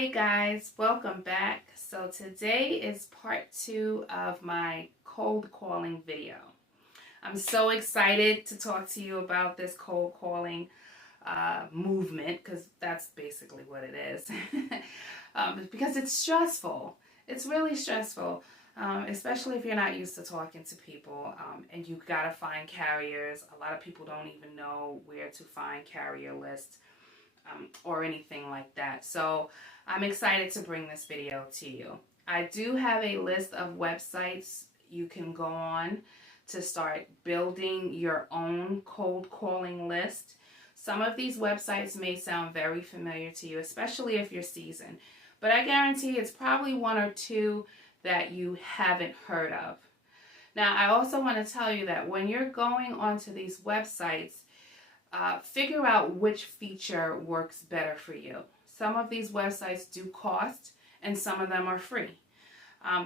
Hey guys, welcome back. So today is part 2 of my cold calling video. I'm so excited to talk to you about this cold calling movement, because that's basically what it is. Because it's stressful. It's really stressful, especially if you're not used to talking to people and you gotta find carriers. A lot of people don't even know where to find CarryAList. Or anything like that. So I'm excited to bring this video to you. I do have a list of websites you can go on to start building your own cold calling list. Some of these websites may sound very familiar to you, especially if you're seasoned, but I guarantee it's probably one or two that you haven't heard of. Now, I also want to tell you that when you're going onto these websites, figure out which feature works better for you. Some of these websites do cost and some of them are free.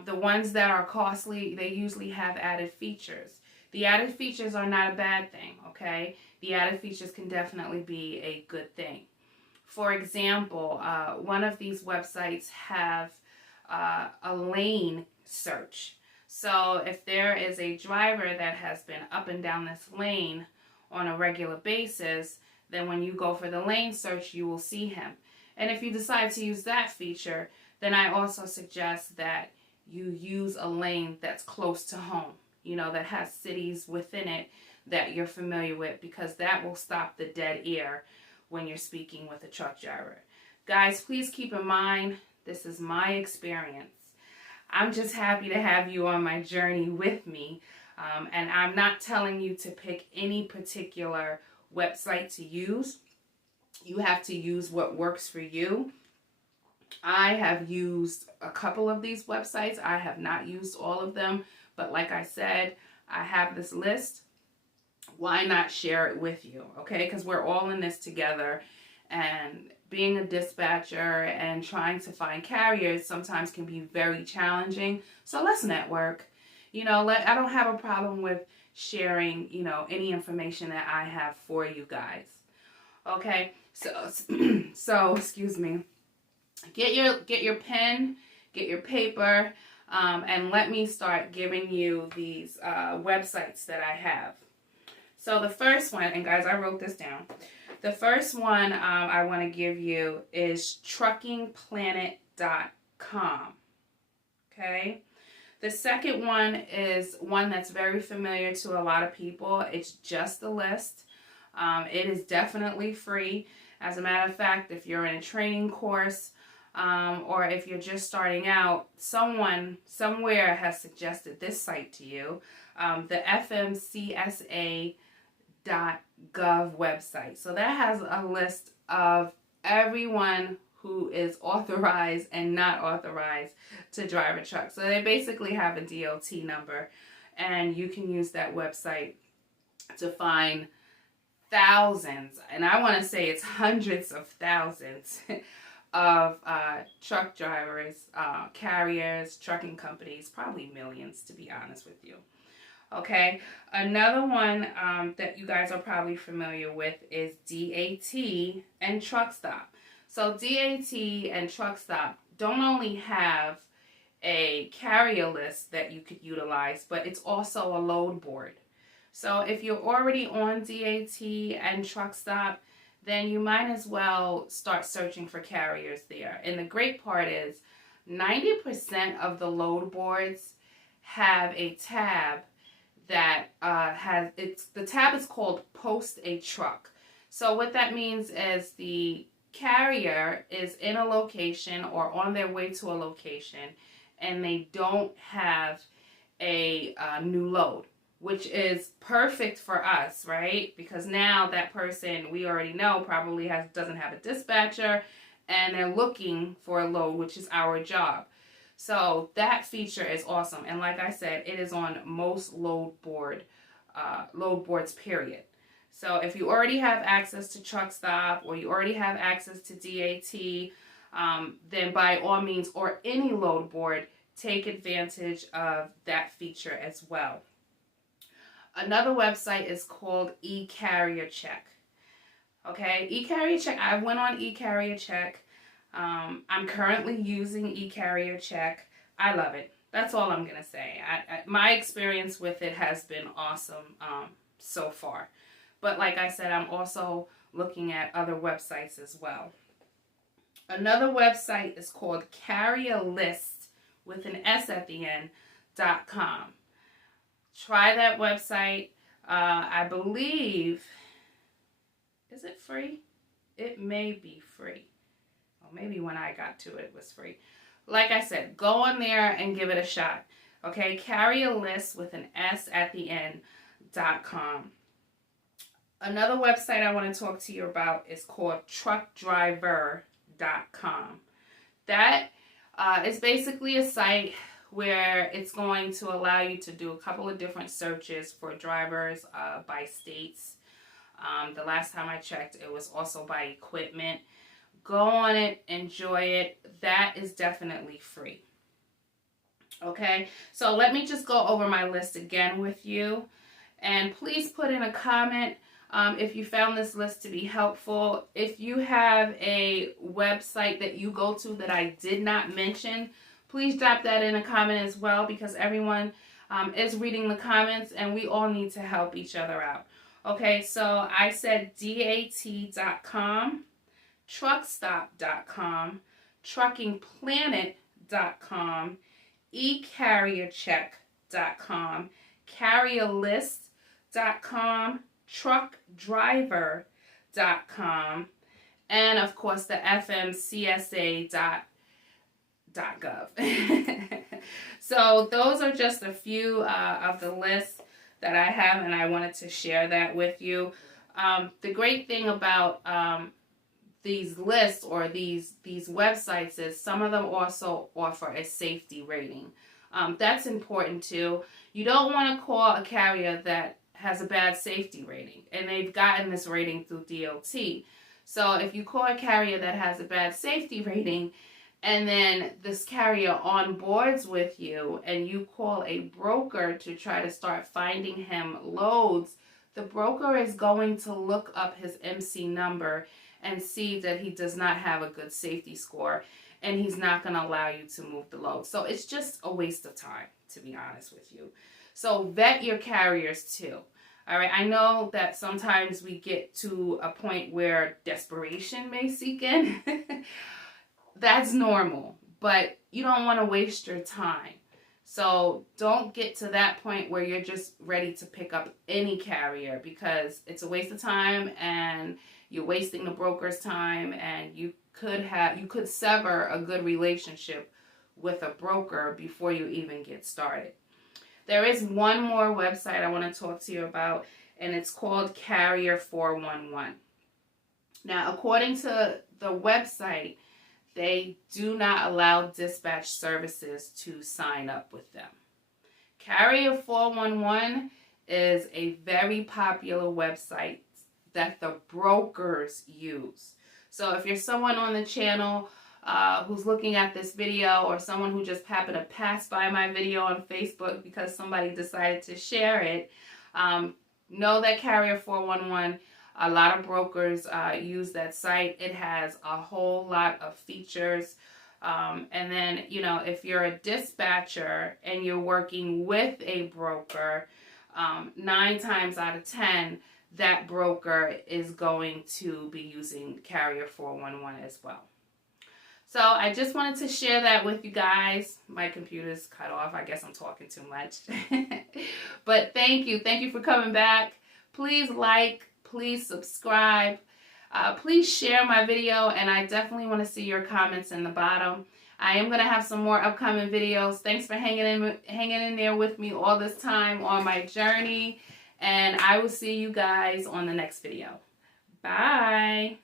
The ones that are costly, they usually have added features. The added features are not a bad thing, okay? The added features can definitely be a good thing. For example, one of these websites have a lane search. So if there is a driver that has been up and down this lane on a regular basis, then when you go for the lane search, you will see him. And if you decide to use that feature, then I also suggest that you use a lane that's close to home, that has cities within it that you're familiar with, because that will stop the dead air when you're speaking with a truck driver. Guys, please keep in mind, this is my experience. I'm just happy to have you on my journey with me. And I'm not telling you to pick any particular website to use. You have to use what works for you. I have used a couple of these websites. I have not used all of them. But like I said, I have this list. Why not share it with you? Okay, because we're all in this together. And being a dispatcher and trying to find carriers sometimes can be very challenging. So let's network. I don't have a problem with sharing, any information that I have for you guys. Okay, so excuse me. Get your pen, get your paper, and let me start giving you these websites that I have. So the first one, and guys, I wrote this down. The first one I want to give you is TruckingPlanet.com. Okay. The second one is one that's very familiar to a lot of people. It's just a list. It is definitely free. As a matter of fact, if you're in a training course or if you're just starting out, someone somewhere has suggested this site to you, the FMCSAgov website. So that has a list of everyone who is authorized and not authorized to drive a truck. So they basically have a DOT number, and you can use that website to find thousands, and I want to say it's hundreds of thousands of truck drivers, carriers, trucking companies, probably millions, to be honest with you. Okay, another one that you guys are probably familiar with is DAT and Truckstop. So DAT and Truckstop don't only have a CarryAList that you could utilize, but it's also a load board. So if you're already on DAT and Truckstop, then you might as well start searching for carriers there. And the great part is 90% of the load boards have a tab that the tab is called Post a Truck. So what that means is the carrier is in a location or on their way to a location and they don't have a new load, which is perfect for us, right? Because now that person, we already know, probably doesn't have a dispatcher and they're looking for a load, which is our job. So that feature is awesome. And like I said, it is on most load boards, period. So if you already have access to Truckstop or you already have access to DAT, then by all means, or any load board, take advantage of that feature as well. Another website is called ECarrierCheck. Okay, ECarrierCheck, I went on ECarrierCheck. I'm currently using ECarrierCheck. I love it. That's all I'm going to say. My experience with it has been awesome so far. But like I said, I'm also looking at other websites as well. Another website is called CarryAList with an S at the end, .com. Try that website. I believe, is it free? It may be free. Or maybe when I got to it, it was free. Like I said, go on there and give it a shot. Okay, CarryAList with an S at the end, .com. Another website I want to talk to you about is called TruckDriver.com. That is basically a site where it's going to allow you to do a couple of different searches for drivers by states. The last time I checked, it was also by equipment. Go on it, enjoy it. That is definitely free. Okay, so let me just go over my list again with you. And please put in a comment if you found this list to be helpful. If you have a website that you go to that I did not mention, please drop that in a comment as well, because everyone is reading the comments and we all need to help each other out. Okay, so I said DAT.com, Truckstop.com, TruckingPlanet.com, ECarrierCheck.com, CarryAList.com, TruckDriver.com, and of course the FMCSAgov. So those are just a few of the lists that I have, and I wanted to share that with you. The great thing about these lists or these websites is some of them also offer a safety rating. That's important too. You don't want to call a carrier that has a bad safety rating, and they've gotten this rating through DOT. So if you call a carrier that has a bad safety rating, and then this carrier onboards with you, and you call a broker to try to start finding him loads, the broker is going to look up his MC number and see that he does not have a good safety score, and he's not going to allow you to move the load. So it's just a waste of time, to be honest with you. So vet your carriers too. All right, I know that sometimes we get to a point where desperation may seek in. That's normal, but you don't want to waste your time. So don't get to that point where you're just ready to pick up any carrier, because it's a waste of time and you're wasting the broker's time, and you could sever a good relationship with a broker before you even get started. There is one more website I want to talk to you about, and it's called Carrier 411. Now, according to the website, they do not allow dispatch services to sign up with them. Carrier 411 is a very popular website that the brokers use. So if you're someone on the channel who's looking at this video, or someone who just happened to pass by my video on Facebook because somebody decided to share it, know that Carrier 411, a lot of brokers use that site. It has a whole lot of features. And then, you know, if you're a dispatcher and you're working with a broker, 9 times out of 10, that broker is going to be using Carrier 411 as well. So I just wanted to share that with you guys. My computer's cut off. I guess I'm talking too much. But thank you. Thank you for coming back. Please like, please subscribe. Please share my video, and I definitely want to see your comments in the bottom. I am going to have some more upcoming videos. Thanks for hanging in there with me all this time on my journey. And I will see you guys on the next video. Bye.